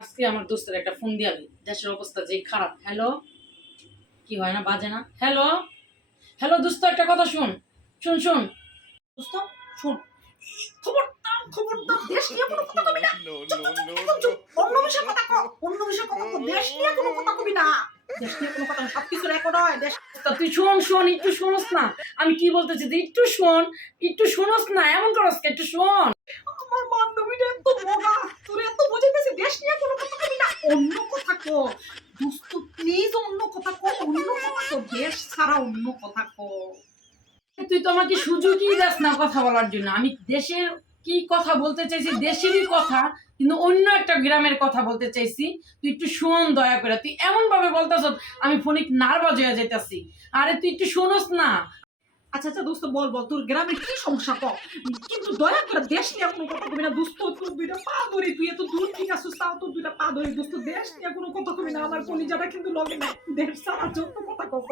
আজকে আমার দোস্তের একটা ফোন দিয়া দিই, দেশের অবস্থা যে খারাপ। হ্যালো, কি হয় না, বাজে না। হ্যালো, হ্যালো দোস্ত, একটা কথা শুন, শুন শুন দোস্ত, শুন। খবরদার খবরদার, দেশ নিয়ে কোনো কথা কবি না। চুপ চুপ চুপ, একদম চুপ। অন্য বিষয়ে কথা কও, অন্য বিষয়ে কথা কও, দেশ নিয়ে কোনো কথা কবি না। দেশ নিয়ে কোনো কথা না, সবকিছু রেকর্ড হয়। দেশ তুই শোন শোন, একটু শোনস না আমি কি বলতেছি, তুই একটু শোন, একটু শোনস না, এমন করস কে, একটু শোন। আমার বান্ধবীটা এত বোকা, তোর এত বুঝাইতেছি দেশ নিয়ে কোনো কথা কবি না, অন্য কথা কো। দোস্ত প্লিজ অন্য কথা কো, অন্য কথা কো, দেশ ছাড়া অন্য কথা কো। তুই তো আমাকে সুযোগই দাস না কথা বলার জন্য। আমি দেশের কি কথা বলতে চাইছি, দেশেরই কথা, কিন্তু অন্য একটা গ্রামের কথা বলতে চাইছি। তুই একটু শোন দয়া করে, তুই এমন ভাবে বলতেছ আমি ফোনে নার্ভাস হয়ে যাইতাছি। আরে তুই একটু শোনস না। আচ্ছা আচ্ছা দোস্ত, বল বল তোর গ্রামে কি সমস্যা কর, কিন্তু দয়া করে দেশ নিয়ে কোনো কথা কবি না দোস্ত। তোর দুইটা পা ধরি, তুই এত দূর থেকে আসছিস, তাও তোর দুইটা পা ধরি দোস্ত, দেশ নিয়ে কোনো কথা কবি না। আমার কলিজাটা কিন্তু লগে নাই, দেশ ছাড়া যত কথা কব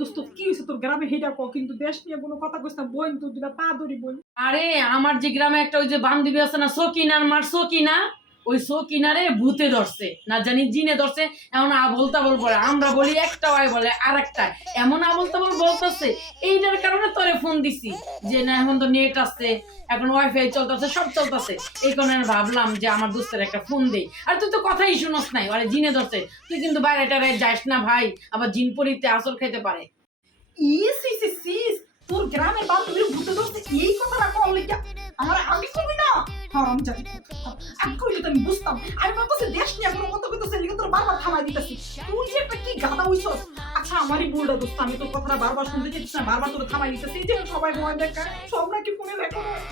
দোস্ত। কি হয়েছে তোর গ্রামে হেডা ক, কিন্তু দেশ নিয়ে কোনো কথা কইস না। বোন তোর দুইটা পা ধরি বোন। আরে আমার যে গ্রামে একটা ওই যে বান্ধবী আছে না, সকিনার মার সকিনা, ওই সকিনারে ভূতে ধরছে, না জানি জিনে ধরছে। এমন আবল তাবল বলে, আমরা বলি একটা, ওই বলে আর একটা, এমন আবল তাবল বলতেছে। এইটার কারণে তোরে ফোন দিছি, যে না এখন তো নেট আছে, এখন ওয়াইফাই চলতেছে, সব চলতেছে। এই কারণে আমি ভাবলাম যে আমার দোস্তের একটা ফোন দেই। আর তুই তো কথাই শুনস নাই, আরে জিনে ধরছে। তুই কিন্তু বাইরে টারে যাস না ভাই, আবার জিন পরিতে আসর খেতে পারে। ইস ইস ইস ইস, তোর গ্রামের বান্ধবীর ভূতে ধরছে, এই কথাটা কল লিখা আমার আমি কবি না। হারাম জানি, আমি কইলে তো আমি বুঝতাম। আমি ভাবতেছি দেশ নিয়ে কোনো কথা কইতেছে, লিখে তোর বারবার থামাই দিতেছি। তুই যে একটা কি গাধা হইছস। আচ্ছা আমারই ভুলটা দোস্ত, আমি তোর কথাটা বারবার শুনতে চাইছিস না, বারবার তোর থামাই দিতেছি। এই যে সবাই ভয় দেখায়, সব নাকি ফোনে রেকর্ড হয়।